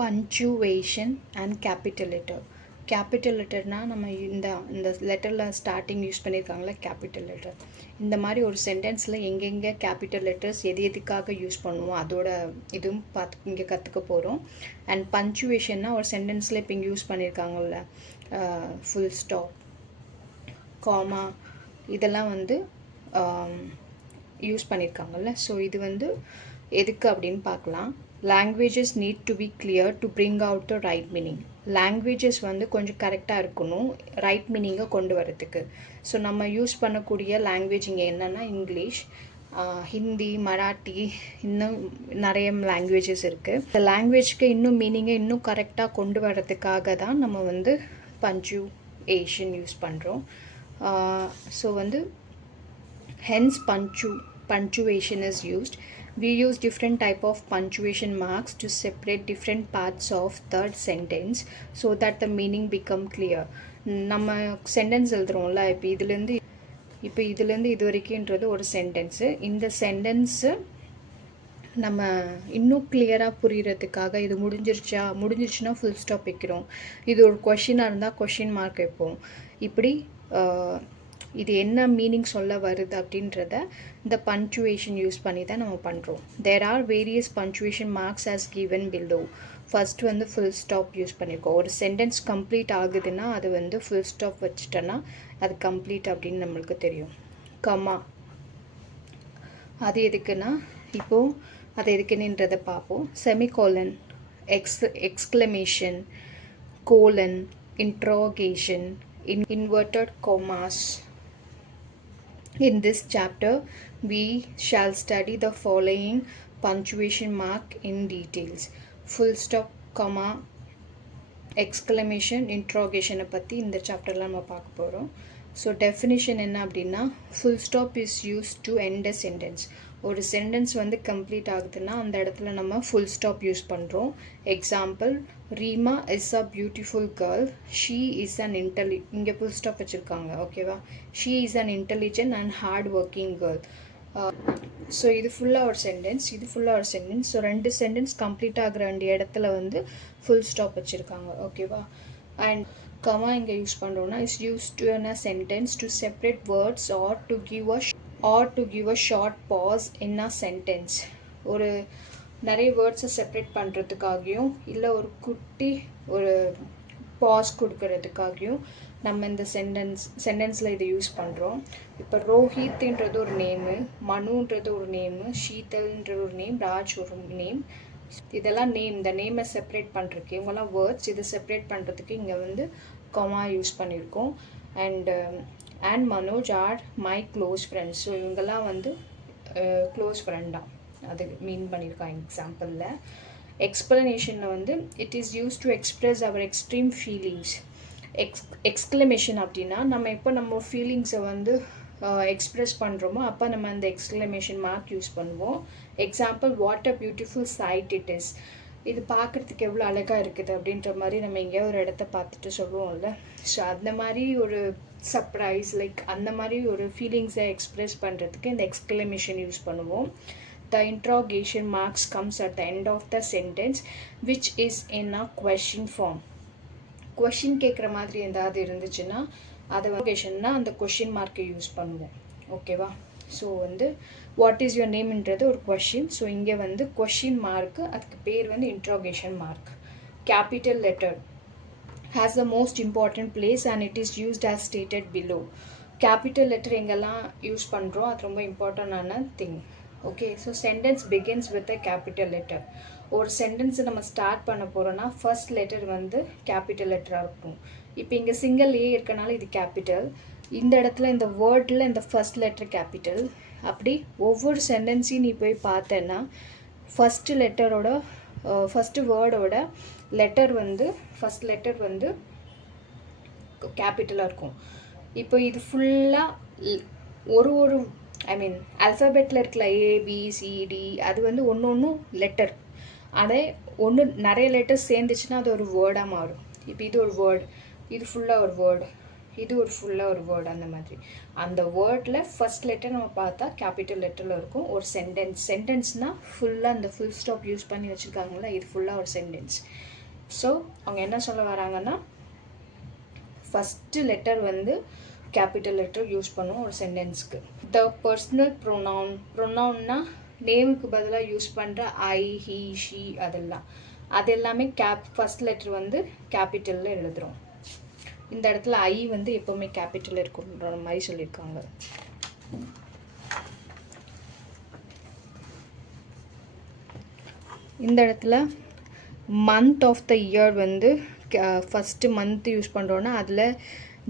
Punctuation and capital letter. Capital லெட்டர்னால் நம்ம இந்த லெட்டரில் ஸ்டார்டிங் யூஸ் பண்ணியிருக்காங்களே கேபிட்டல் லெட்டர். இந்த மாதிரி ஒரு சென்டென்ஸில் எங்கெங்கே கேபிட்டல் லெட்டர்ஸ் எதுக்காக யூஸ் பண்ணுவோம் அதோட இதுவும் இங்கே கற்றுக்க போகிறோம். அண்ட் பஞ்சுவேஷன்னா ஒரு சென்டென்ஸில் இப்போ இங்கே யூஸ் பண்ணியிருக்காங்கல்ல ஃபுல் ஸ்டாப், காமா, இதெல்லாம் யூஸ் பண்ணியிருக்காங்கல்ல. ஸோ இது எதுக்கு அப்படின்னு பார்க்கலாம். Languages need to be clear to bring out the right meaning. Languages கொஞ்சம் கரெக்டாக இருக்கணும் ரைட் மீனிங்கை கொண்டு வரதுக்கு. ஸோ நம்ம யூஸ் பண்ணக்கூடிய லாங்குவேஜ் இங்கே என்னென்னா இங்கிலீஷ், ஹிந்தி, மராட்டி, இன்னும் நிறைய லாங்குவேஜஸ் இருக்குது. இந்த லாங்குவேஜ்க்கு இன்னும் மீனிங்கை இன்னும் கரெக்டாக கொண்டு வரதுக்காக தான் நம்ம பஞ்சுவேஷன் யூஸ் பண்ணுறோம். So hence punctuation is used. We use different type of punctuation marks to separate different parts of the sentence so that the meaning become clear. நம்ம சென்டென்ஸ் எழுதுறோம்ல, இப்போ இதுலேருந்து இது வரைக்கும்ன்றது ஒரு சென்டென்ஸு. இந்த சென்டென்ஸு நம்ம இன்னும் கிளியராக புரிகிறதுக்காக இது முடிஞ்சிருச்சுன்னா ஃபுல் ஸ்டாப் வைக்கிறோம். இது ஒரு கொஷினாக இருந்தால் கொஷின் மார்க் வைப்போம். இப்படி இது என்ன மீனிங் சொல்ல வருது அப்படின்றத இந்த பஞ்சுவேஷன் யூஸ் பண்ணி தான் நம்ம பண்ணுறோம். There are various punctuation marks as given below. First full stop use பண்ணியிருக்கோம். ஒரு சென்டென்ஸ் கம்ப்ளீட் ஆகுதுன்னா அது ஃபுல் ஸ்டாப் வச்சுட்டோன்னா அது கம்ப்ளீட் அப்படின்னு நம்மளுக்கு தெரியும். கமா, அது எதுக்குன்னா இப்போது அது எதுக்குன்றதை பார்ப்போம். Semicolon, exclamation, colon, interrogation, inverted commas. In this chapter, we shall study the following punctuation mark in details. Full stop, comma, exclamation, interrogation பற்றி இந்த சாப்டரில் நம்ம பார்க்க போகிறோம். ஸோ டெஃபினிஷன் என்ன அப்படின்னா, full stop is used to end a sentence. ஒரு sentence complete ஆகுதுன்னா அந்த இடத்துல நம்ம ஃபுல் ஸ்டாப் யூஸ் பண்ணுறோம். Example, Reema is a beautiful girl, she is an இங்கே ஃபுல் ஸ்டாப் வச்சுருக்காங்க, ஓகேவா. She is an intelligent and hard working girl. So இது ஃபுல்லாக ஒரு சென்டென்ஸ், இது ஃபுல்லாக ஒரு சென்டென்ஸ். ஸோ ரெண்டு சென்டென்ஸ் கம்ப்ளீட் ஆகிற வேண்டிய இடத்துல ஃபுல் ஸ்டாப் வச்சுருக்காங்க, ஓகேவா. அண்ட் கமா இங்கே யூஸ் பண்ணுறோன்னா is use to in a sentence to separate words R to give a short pause in a sentence. ஒரு நிறைய வேர்ட்ஸை செப்பரேட் பண்ணுறதுக்காகவும் இல்லை ஒரு குட்டி ஒரு பாஸ் கொடுக்கறதுக்காகவும் நம்ம இந்த சென்டென்ஸில் இதை யூஸ் பண்ணுறோம். இப்போ ரோஹித்ன்றது ஒரு நேமு, மனுன்றது ஒரு நேமு, ஷீதல்ன்றது ஒரு நேம், ராஜ் ஒரு நேம். இதெல்லாம் நேம். இந்த நேமை செப்பரேட் பண்ணுறதுக்கு இவங்கெல்லாம் வேர்ட்ஸ், இதை செப்பரேட் பண்ணுறதுக்கு இங்கே கொமா யூஸ் பண்ணியிருக்கோம். And Manoj are my close friends. So இவங்கெல்லாம் க்ளோஸ் ஃப்ரெண்டாக அது மீன் பண்ணியிருக்காங்க எக்ஸாம்பிளில். எக்ஸ்பிளனேஷனில் it is use to express our extreme feelings. Exclamation அப்படின்னா நம்ம ஃபீலிங்ஸை எக்ஸ்ப்ரெஸ் பண்ணுறோமோ அப்போ நம்ம அந்த எக்ஸ்க்ளமேஷன் மார்க் யூஸ் பண்ணுவோம். Example, what a beautiful sight it is. இது பார்க்குறதுக்கு எவ்வளோ அழகாக இருக்குது அப்படின்ற மாதிரி நம்ம எங்கேயோ ஒரு இடத்த பார்த்துட்டு சொல்லுவோம்ல. ஸோ அந்த மாதிரி ஒரு சர்ப்ரைஸ் அந்த மாதிரி ஒரு ஃபீலிங்ஸை எக்ஸ்ப்ரெஸ் பண்ணுறதுக்கு இந்த எக்ஸ்க்ளமேஷன் யூஸ் பண்ணுவோம். The interrogation marks comes at the end of the sentence which is in a question form. Question கேட்குற மாதிரி ஏதாவது இருந்துச்சுன்னா அதை கொஷின்னா அந்த கொஷின் மார்க்கை யூஸ் பண்ணுவோம், ஓகேவா. ஸோ வாட் இஸ் யுவர் நேம்ன்றது ஒரு கொஷின். ஸோ இங்கே கொஷின் மார்க்கு, அதுக்கு பேர் interrogation mark. Capital letter has the most important place and it is used as stated below. Capital letter எங்கெல்லாம் யூஸ் பண்ணுறோம் அது ரொம்ப இம்பார்ட்டண்டான thing, okay. So sentence begins with a capital letter. ஒரு சென்டென்ஸை நம்ம ஸ்டார்ட் பண்ண போகிறோன்னா ஃபர்ஸ்ட் லெட்டர் கேபிட்டல் லெட்டராக இருக்கும். இப்போ இங்கே சிங்கிள் ஏ இருக்கனால இது கேபிட்டல். இந்த இடத்துல இந்த வேர்டில் இந்த ஃபர்ஸ்ட் லெட்டர் கேபிட்டல். அப்படி ஒவ்வொரு சென்டென்ஸையும் நீ போய் பார்த்தேன்னா ஃபஸ்ட்டு லெட்டரோட ஃபஸ்ட்டு வேர்டோட லெட்டர் ஃபஸ்ட் லெட்டர் கேபிட்டலாக இருக்கும். இப்போ இது ஃபுல்லாக ஒரு அல்ஃபபெட்டில் இருக்கல ஏபிசிடி அது ஒன்று ஒன்றும் லெட்டர். அதே நிறைய லெட்டர்ஸ் சேர்ந்துச்சுன்னா அது ஒரு வேர்டாக மாறும். இப்போ இது ஒரு வேர்டு, இது ஃபுல்லாக ஒரு வேர்டு, இது ஒரு ஃபுல்லாக ஒரு வேர்டு அந்த மாதிரி. அந்த வேர்டில் ஃபர்ஸ்ட் லெட்டர் நம்ம பார்த்தா கேபிட்டல் லெட்டரில் இருக்கும். ஒரு சென்டென்ஸ்னால் ஃபுல்லாக அந்த ஃபுல் ஸ்டாப் யூஸ் பண்ணி வச்சுருக்காங்களா, இது ஃபுல்லாக ஒரு சென்டென்ஸ். ஸோ அவங்க என்ன சொல்ல வராங்கன்னா, ஃபஸ்ட்டு லெட்டர் வந்து கேபிட்டல் லெட்டர் யூஸ் பண்ணுவோம் ஒரு சென்டென்ஸ்க்கு. த பர்சனல் ப்ரொனவுன்னா நேமுக்கு பதிலாக யூஸ் பண்ணுற ஐ, ஹி, ஷி அதெல்லாம், அது எல்லாமே ஃபர்ஸ்ட் லெட்டர் வந்து கேபிட்டலில் எழுதுகிறோம். இந்த இடத்துல ஐ வந்து எப்போவுமே கேபிட்டல் இருக்குன்ற மாதிரி சொல்லியிருக்காங்க. இந்த இடத்துல மந்த் ஆஃப் த இயர் வந்து ஃபஸ்ட்டு மந்த் யூஸ் பண்ணுறோன்னா அதில்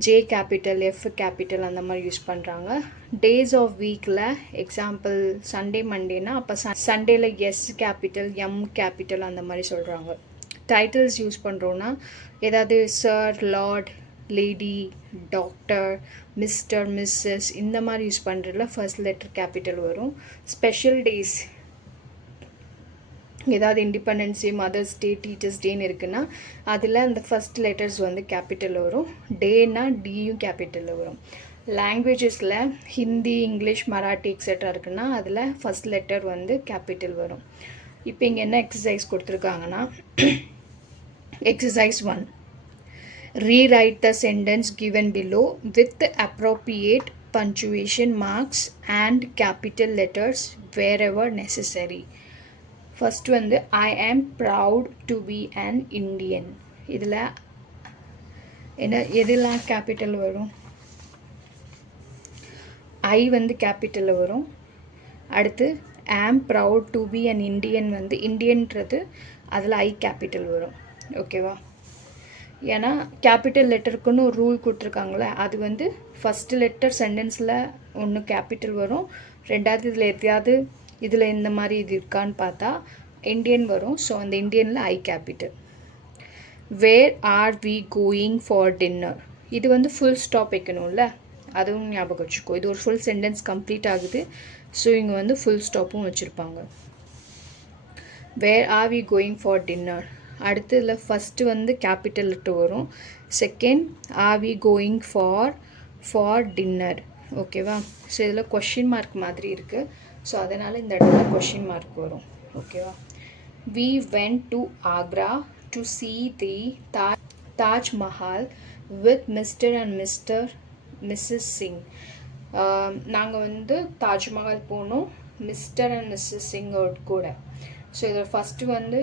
ஜே கேபிட்டல், எஃப் கேபிட்டல் அந்த மாதிரி யூஸ் பண்ணுறாங்க. டேஸ் ஆஃப் வீக்கில் எக்ஸாம்பிள் சண்டே மண்டேனா அப்போ சண்டேல எஸ் கேபிட்டல், எம் கேபிட்டல் அந்த மாதிரி சொல்கிறாங்க. டைட்டில்ஸ் யூஸ் பண்ணுறோன்னா ஏதாவது sir, lord, lady, doctor, mister, missus இந்த மாதிரி யூஸ் பண்ணுறதுல ஃபர்ஸ்ட் லெட்டர் கேபிட்டல் வரும். ஸ்பெஷல் டேஸ் ஏதாவது independence day, mother's day, teachers டேன்னு இருக்குன்னா அதில் அந்த ஃபஸ்ட் லெட்டர்ஸ் வந்து கேபிட்டலில் வரும். டேனா டியும் கேபிட்டலில் வரும். லாங்குவேஜஸில் ஹிந்தி, இங்கிலீஷ், மராட்டி எக்ஸெட்ரா இருக்குன்னா அதில் ஃபஸ்ட் லெட்டர் வந்து கேபிட்டல் வரும். இப்போ இங்கே என்ன எக்ஸசைஸ் கொடுத்துருக்காங்கன்னா, exercise 1, rewrite the sentence given below with appropriate punctuation marks and capital letters wherever necessary. First வந்து I am proud to be an Indian. இதில் என்ன எதெல்லாம் கேபிட்டல் வரும்? ஐ வந்து கேபிட்டலில் வரும். அடுத்து am proud to be an Indian வந்து இந்தியன்றது அதில் ஐ கேபிட்டல் வரும். ஓகேவா? ஏன்னா கேபிட்டல் லெட்டருக்குன்னு ஒரு ரூல் கொடுத்துருக்காங்களே, அது வந்து ஃபஸ்ட்டு லெட்டர் சென்டென்ஸில் ஒன்று கேபிட்டல் வரும், ரெண்டாவது இதில் எதையாவது இதில் இந்த மாதிரி இது இருக்கான்னு பார்த்தா இந்தியன் வரும். ஸோ அந்த இந்தியனில் I capital. Where are we going for dinner, இது வந்து ஃபுல் ஸ்டாப் வைக்கணும்ல, அதுவும் ஞாபகம் வச்சுக்கோ. இது ஒரு ஃபுல் சென்டென்ஸ் கம்ப்ளீட் ஆகுது. ஸோ இங்கே வந்து ஃபுல் ஸ்டாப்பும் வச்சுருப்பாங்க. Where are we going for dinner. அடுத்து இதில் ஃபஸ்ட்டு வந்து கேபிட்டல் லெட்டர் வரும். Second are we going for dinner. ஓகேவா? ஸோ இதில் கொஷின் மார்க் மாதிரி இருக்குது. ஸோ அதனால் இந்த இடத்துல கொஷின் மார்க் வரும். ஓகேவா? We went to Agra to see the Taj Mahal with Mr. and Mrs. Singh. நாங்கள் வந்து தாஜ்மஹால் போனோம் மிஸ்டர் அண்ட் மிஸ்ஸஸ் சிங் கூட. ஸோ இதில் ஃபஸ்ட்டு வந்து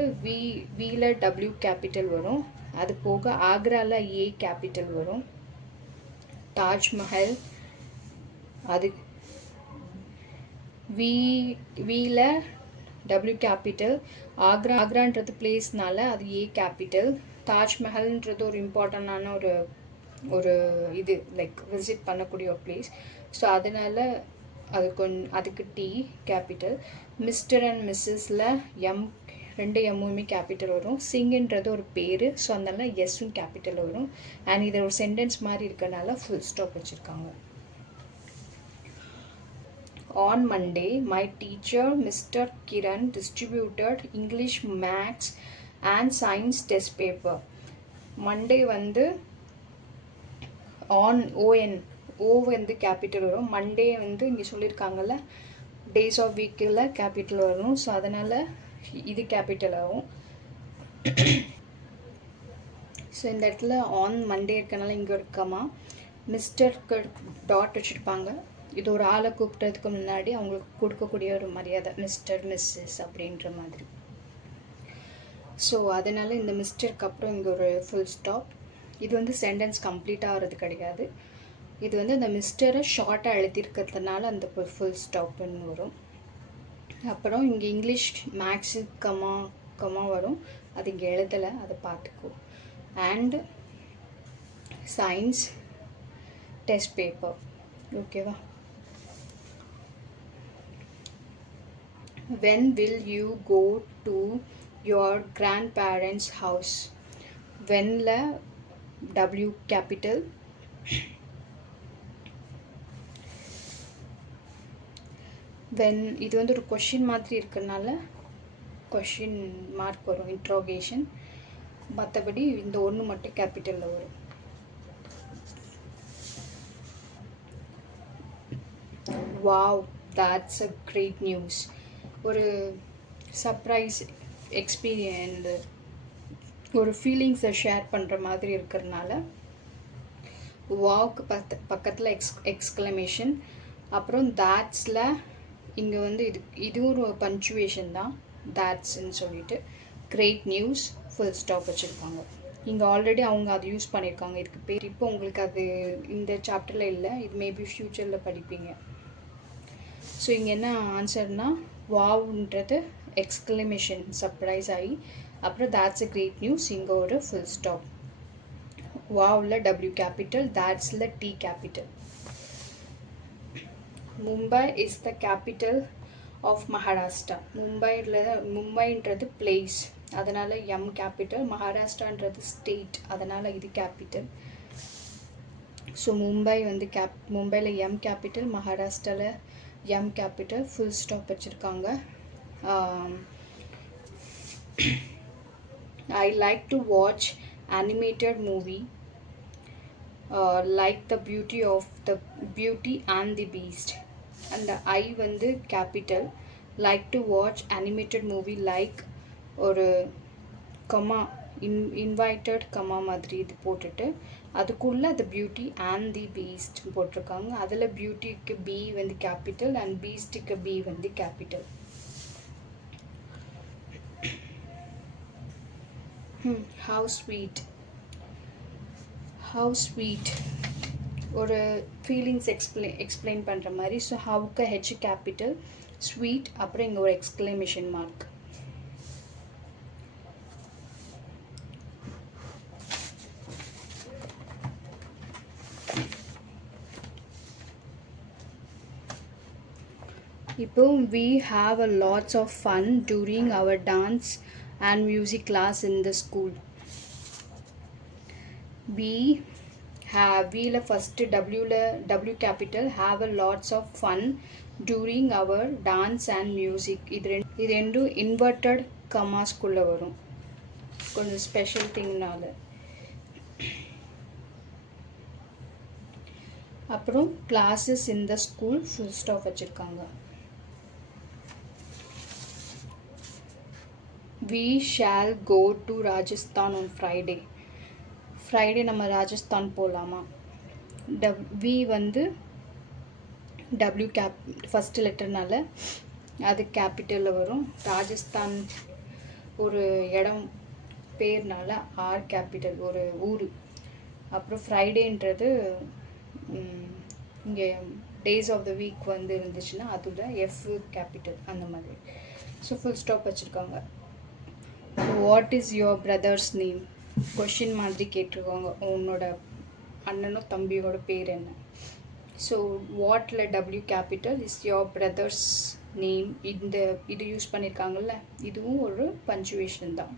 வீல டபிள்யூ கேபிட்டல் வரும். அது போக ஆக்ராவில் ஏ கேபிட்டல் வரும். தாஜ்மஹல் அது வீல டபிள்யூ கேபிட்டல். ஆக்ரான்றது பிளேஸ்னால அது ஏ கேபிட்டல். தாஜ்மஹல்ன்றது ஒரு இம்பார்ட்டண்டான ஒரு இது லைக் விசிட் பண்ணக்கூடிய ஒரு பிளேஸ். ஸோ அதனால் அதுக்கு டி கேபிட்டல். மிஸ்டர் அண்ட் மிஸ்ஸஸில் எம், ரெண்டு எம்முமே கேபிட்டல் வரும். சிங்குன்றது ஒரு பேர், ஸோ அதனால எஸ்ஸும் கேபிட்டல் வரும். அண்ட் இது ஒரு சென்டென்ஸ் மாதிரி இருக்கனால ஃபுல் ஸ்டாப் வச்சுருக்காங்க. On Monday, my teacher, Mr. Kiran, distributed English, Maths and Science test paper. Monday வந்து on O வந்து கேபிட்டல் வரும். மண்டே வந்து இங்கே சொல்லியிருக்காங்கல்ல டேஸ் ஆஃப் வீக்கில் கேபிட்டல் வரும். ஸோ அதனால் இது கேபிட்டல் ஆகும். ஸோ இந்த இடத்துல ஆன் மண்டே இருக்கனால இங்கே இருக்கமா மிஸ்டருக்கு டாட் வச்சுருப்பாங்க. இது ஒரு ஆளை கூப்பிட்டதுக்கு முன்னாடி அவங்களுக்கு கொடுக்கக்கூடிய ஒரு மரியாதை மிஸ்டர், மிஸ்ஸஸ் அப்படின்ற மாதிரி. ஸோ அதனால் இந்த மிஸ்டருக்கு அப்புறம் இங்கே ஒரு ஃபுல் ஸ்டாப். இது வந்து சென்டென்ஸ் கம்ப்ளீட் ஆகிறது கிடையாது. இது வந்து அந்த மிஸ்டரை ஷார்ட்டாக எழுதியிருக்கிறதுனால அந்த ஃபுல் ஸ்டாப்புன்னு வரும். அப்புறம் இங்கே இங்கிலீஷ், மேக்ஸு கமா வரும். அது இங்கே எழுதலை, அதை பார்த்துக்கோ. And science test paper. ஓகேவா? When will you go to your grandparents' house? Whenல W capital. When இது வந்து ஒரு கொஷின் மாதிரி இருக்கிறதுனால கொஷின் மார்க் வரும், இன்ட்ரோகேஷன். மற்றபடி இந்த ஒன்று மட்டும் கேபிட்டலில் வரும். Wow, that's a great news. ஒரு சர்ப்ரைஸ் எக்ஸ்பீரியன்ஸ், ஒரு ஃபீலிங்ஸை ஷேர் பண்ணுற மாதிரி இருக்கிறதுனால வாவுக்கு பக்கத்தில் எக்ஸ்க்ளமேஷன், அப்புறம் தேட்ஸில் இங்கே வந்து இதுவும் ஒரு பஞ்சுவேஷன் தான், தேட்ஸ்ன்னு சொல்லிட்டு கிரேட் நியூஸ் ஃபுல் ஸ்டாப் வச்சுருப்பாங்க. இங்கே ஆல்ரெடி அவங்க அதை யூஸ் பண்ணியிருக்காங்க, இதுக்கு பேர். இப்போ உங்களுக்கு அது இந்த சாப்டரில் இல்லை, இது மேபி ஃப்யூச்சரில் படிப்பீங்க. ஸோ இங்கே என்ன ஆன்சர்னால் வாவ்ன்றது எக்ஸ்க்ளமேஷன் சர்ப்ரைஸ் ஆகி, அப்புறம் தேட்ஸ் அ கிரேட் நியூஸ், இங்கே ஒரு ஃபுல் ஸ்டாப். வாவில் டபிள்யூ கேபிட்டல், தேட்ஸில் T capital. Mumbai is the capital of Maharashtra. மும்பைன்றது பிளேஸ், அதனால் எம் கேபிட்டல். மகாராஷ்டிரான்றது ஸ்டேட், அதனால் இது கேபிட்டல். ஸோ மும்பை வந்து மும்பையில் எம் கேபிட்டல், மகாராஷ்டிராவில் எம் கேபிட்டல், ஃபுல் ஸ்டாப் வச்சுருக்காங்க. I like to watch animated movie like the beauty and the beast. And the I வந்து capital, like to watch animated movie like ஒரு comma invited comma மாதிரி இது போட்டுட்டு அதுக்குள்ளே the beauty and the beast போட்டிருக்காங்க. அதில் பியூட்டிக்கு B வந்து capital and பீஸ்ட்டுக்கு B வந்து கேபிட்டல். how sweet ஒரு ஃபீலிங்ஸ் எக்ஸ்பிளைன் பண்ணுற மாதிரி. ஸோ ஹவுக்கு ஹெச் கேபிட்டல், ஸ்வீட், அப்புறம் இங்கே ஒரு எக்ஸ்க்ளமேஷன் மார்க். இப்போ we have a lots of fun during our dance and music class in the school. we la first w capital, have a lots of fun during our dance and music. இது ரெண்டும் inverted கமாஸ்குள்ளே வரும், கொஞ்சம் special திங்னால. அப்புறம் classes in the school full stop வச்சுருக்காங்க. we shall go to Rajasthan on Friday. Friday நம்ம ராஜஸ்தான் போகலாமா. We வந்து W first லெட்டர்னால அது கேபிட்டலில் வரும். ராஜஸ்தான் ஒரு இடம் பேர்னால ஆர் கேபிட்டல், ஒரு ஊர். அப்புறம் ஃப்ரைடேன்றது இங்கே டேஸ் ஆஃப் த வீக் வந்து இருந்துச்சுன்னா அதில் எஃப் கேபிட்டல், அந்த மாதிரி. ஸோ ஃபுல் ஸ்டாப் வச்சுருக்காங்க. What is your brother's name? Question மாதிரி கேட்டிருக்காங்க, உன்னோட அண்ணனோ தம்பியோட பேர் என்ன. ஸோ வாட்டில் W capital is your brother's name. இது யூஸ் பண்ணியிருக்காங்கல்ல, இதுவும் ஒரு பஞ்சுவேஷன் தான்,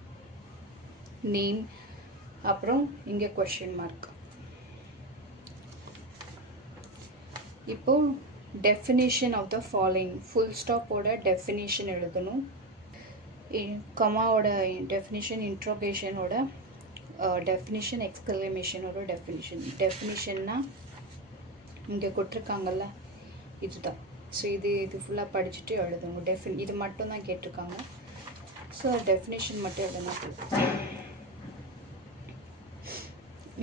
நேம். அப்புறம் இங்கே கொஷின் மார்க். இப்போ definition of the following, full ஸ்டாப்போட டெஃபினேஷன் எழுதணும். கமாவோட டெஃபினேஷன், இன்ட்ரோகேஷனோட டெஃபினிஷன், எக்ஸ்க்ளமேஷனோட டெஃபினிஷன்னா இங்கே கொடுத்துருக்காங்கல்ல, இதுதான். ஸோ இது ஃபுல்லாக படிச்சுட்டு எழுதணும். இது மட்டும் தான் கேட்டிருக்காங்க. ஸோ டெஃபினிஷன் மட்டும் எழுதணும்.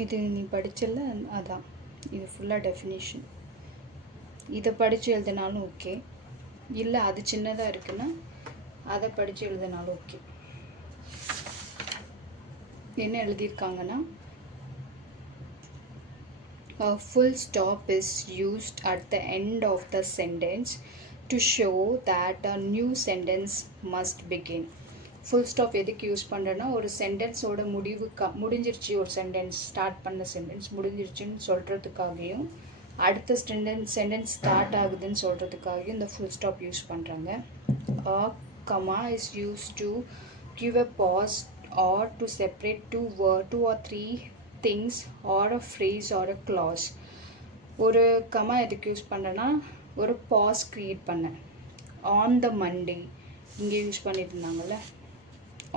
இது நீ படிச்சல, அதான் இது ஃபுல்லாக டெஃபினிஷன். இதை படித்து எழுதினாலும் ஓகே, இல்லை அது சின்னதாக இருக்குன்னா அதை படித்து எழுதினாலும் ஓகே. என்ன எழுதியிருக்காங்கன்னா, a full stop is used at the end of the sentence to show that a new sentence must begin. Full stop எதுக்கு யூஸ் பண்ணுறேன்னா, ஒரு சென்டென்ஸோட முடிஞ்சிருச்சு, ஒரு சென்டென்ஸ் ஸ்டார்ட் பண்ண சென்டென்ஸ் முடிஞ்சிருச்சுன்னு சொல்கிறதுக்காகவும், அடுத்த சென்டென்ஸ் ஸ்டார்ட் ஆகுதுன்னு சொல்கிறதுக்காகவும் இந்த ஃபுல் ஸ்டாப் யூஸ் பண்ணுறாங்க. a comma is used to give a pause or to separate two or three things or a phrase or a clause. ஒரு கமா எதுக்கு யூஸ் பண்ணுறேன்னா, ஒரு pass create பண்ணேன். On the Monday இங்கே use பண்ணியிருந்தாங்கல்ல,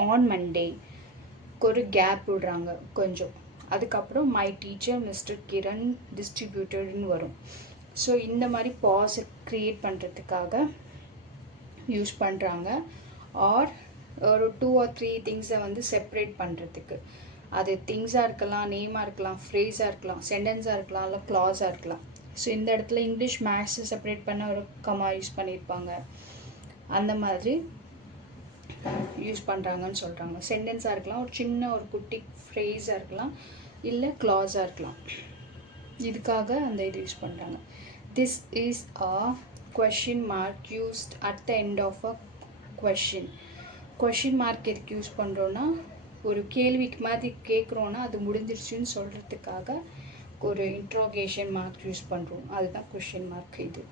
on Monday ஒரு gap விடுறாங்க கொஞ்சம். அதுக்கப்புறம் மை டீச்சர் மிஸ்டர் கிரண் டிஸ்ட்ரிபியூட்டர்னு வரும். ஸோ இந்த மாதிரி பாஸை க்ரியேட் பண்ணுறதுக்காக யூஸ் பண்ணுறாங்க. ஆர் ஒரு 2 or 3 திங்ஸை வந்து செப்பரேட் பண்ணுறதுக்கு. அது திங்ஸாக இருக்கலாம், நேமாக இருக்கலாம், ஃப்ரேஸாக இருக்கலாம், சென்டென்ஸாக இருக்கலாம், இல்லை க்ளாஸாக இருக்கலாம். ஸோ இந்த இடத்துல இங்கிலீஷ் மேக்ஸை செப்பரேட் பண்ண ஒரு கமா யூஸ் பண்ணியிருப்பாங்க. அந்த மாதிரி யூஸ் பண்ணுறாங்கன்னு சொல்கிறாங்க. சென்டென்ஸாக இருக்கலாம், ஒரு சின்ன ஒரு குட்டி ஃப்ரேஸாக இருக்கலாம், இல்லை க்ளாஸாக இருக்கலாம். இதுக்காக அந்த இது யூஸ் பண்ணுறாங்க. This is a question mark used at the end of a question. question mark எதுக்கு யூஸ் பண்ணுறோன்னா, ஒரு கேள்விக்கு மாதிரி கேட்குறோன்னா அது முடிஞ்சிருச்சுன்னு சொல்கிறதுக்காக ஒரு இன்ட்ரோகேஷன் மார்க் யூஸ் பண்ணுறோம். அதுதான் question mark. இது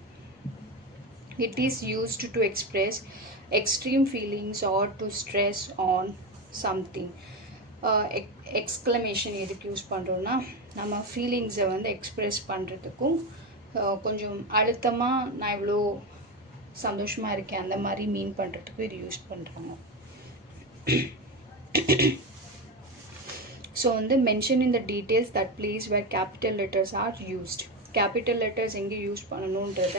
it is used to express extreme feelings or to stress on something. Exclamation எதுக்கு யூஸ் பண்ணுறோன்னா, நம்ம ஃபீலிங்ஸை வந்து எக்ஸ்ப்ரெஸ் பண்ணுறதுக்கும் கொஞ்சம் அழுத்தமாக நான் இவ்வளோ சந்தோஷமாக இருக்கேன் அந்த மாதிரி மீன் பண்ணுறதுக்கும் இது யூஸ் பண்ணுறாங்க. ஸோ வந்து mention in the details that place where capital letters are used. Capital letters எங்கே யூஸ் பண்ணணுன்றத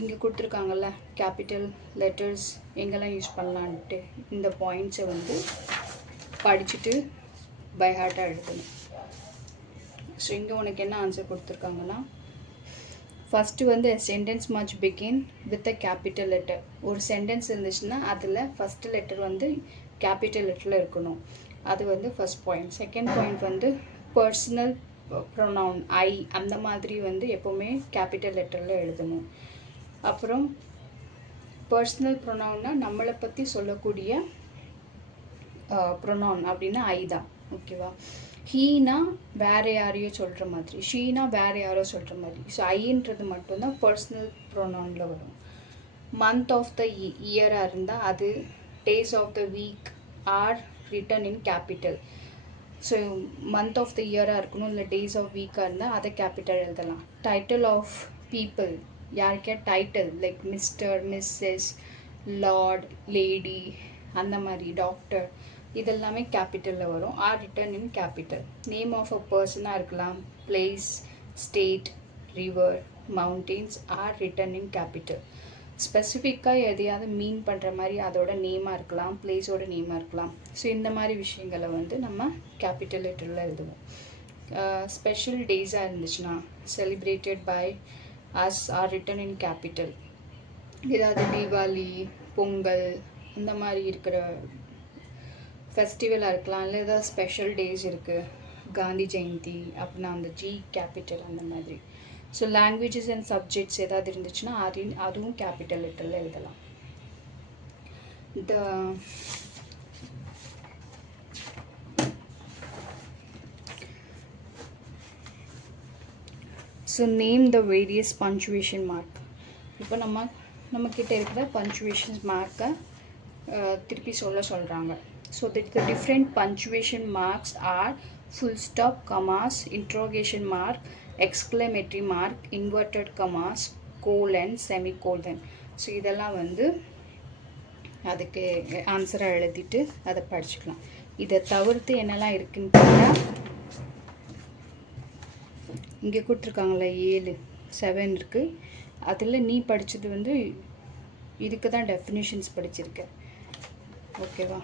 இங்கே கொடுத்துருக்காங்கல்ல, கேபிட்டல் லெட்டர்ஸ் எங்கெல்லாம் யூஸ் பண்ணலான்ட்டு இந்த பாயிண்ட்ஸை வந்து படிச்சுட்டு பை ஹார்ட்டாக எழுதணும். ஸோ இங்கே உனக்கு என்ன ஆன்சர் கொடுத்துருக்காங்கன்னா, ஃபஸ்ட்டு வந்து sentence much begin with a capital letter. ஒரு சென்டென்ஸ் இருந்துச்சுன்னா அதில் ஃபஸ்ட்டு லெட்டர் வந்து கேபிட்டல் லெட்டரில் இருக்கணும். அது வந்து ஃபஸ்ட் பாயிண்ட். செகண்ட் பாயிண்ட் வந்து பர்சனல் ப்ரொனவுன் ஐ அந்த மாதிரி வந்து எப்போவுமே கேபிட்டல் லெட்டரில் எழுதணும். அப்புறம் பர்சனல் ப்ரொனவுன்னா நம்மளை பற்றி சொல்லக்கூடிய ப்ரொனவுன் அப்படின்னா ஐ தான். ஓகேவா? ஹீனா வேறு யாரையோ சொல்கிற மாதிரி, ஷீனா வேறு யாரோ சொல்கிற மாதிரி. ஸோ ஐன்றது மட்டும்தான் பர்சனல் ப்ரொனவுனில் வரும். மந்த் ஆஃப் த இயராக இருந்தால் அது days of the week are written in capital. So month of the இயராக இருக்கணும், இல்லை டேஸ் ஆஃப் வீக்காக இருந்தால் அதை கேபிட்டல் எழுதலாம். டைட்டில் ஆஃப் பீப்புள், யாருக்கே title like mister, missus, lord, lady அந்த மாதிரி, டாக்டர், இதெல்லாமே கேபிட்டலில் வரும். Are written in capital. Name of a பர்சனாக இருக்கலாம், place, state, river, mountains are written in capital. ஸ்பெசிஃபிக்காக எதையாவது மீன் பண்ணுற மாதிரி அதோட நேமாக இருக்கலாம், பிளேஸோட நேமாக இருக்கலாம். ஸோ இந்த மாதிரி விஷயங்களை வந்து நம்ம கேபிட்டல் லெட்டரில் எழுதுவோம். ஸ்பெஷல் டேஸாக இருந்துச்சுன்னா celebrated by us are written in capital. ஏதாவது தீபாவளி, பொங்கல் அந்த மாதிரி இருக்கிற ஃபெஸ்டிவலாக இருக்கலாம், இல்லை ஏதாவது ஸ்பெஷல் டேஸ் இருக்குது, காந்தி ஜெயந்தி அப்படின்னா அந்த ஜி கேபிட்டல் அந்த மாதிரி. ஸோ லாங்குவேஜஸ் அண்ட் சப்ஜெக்ட்ஸ் ஏதாவது இருந்துச்சுன்னா அதுவும் கேபிட்டல் லெட்டரில் எழுதலாம். So name the various punctuation mark. இப்போ நம்மக்கிட்ட இருக்கிற பஞ்சுவேஷன் மார்க்கை திருப்பி சொல்கிறாங்க. So the different punctuation marks are full stop, commas, interrogation mark, exclamatory mark, inverted commas, colon, semicolon. So இதெல்லாம் வந்து அதுக்கு ஆன்சராக எழுதிட்டு அதை படிச்சுக்கலாம். இதை தவிர்த்து என்னெல்லாம் இருக்குன்னு பார்த்தா, இங்கே கொடுத்துருக்காங்களே 7 இருக்குது. அதில் நீ படித்தது வந்து இதுக்கு தான் டெஃபினிஷன்ஸ் படிச்சிருக்க. ஓகேவா?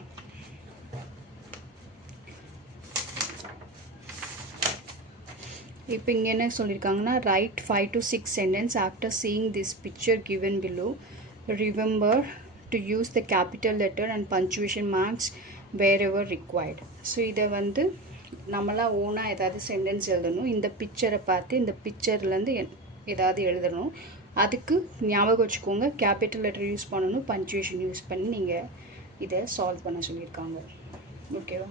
இப்போ இங்கே என்ன சொல்லியிருக்காங்கன்னா, write 5 to 6 sentence after seeing this picture given below. Remember to use the capital letter and punctuation marks wherever required. So இதை வந்து நம்மளாம் ஓனாக ஏதாவது சென்டென்ஸ் எழுதணும். இந்த பிக்சரை பார்த்து இந்த பிக்சர்லேருந்து ஏதாவது எழுதணும். அதுக்கு ஞாபகம் வச்சுக்கோங்க, கேபிட்டல் லெட்டர் யூஸ் பண்ணணும், பஞ்சுவேஷன் யூஸ் பண்ணி நீங்கள் இதை சால்வ் பண்ண சொல்லியிருக்காங்க. ஓகேவா?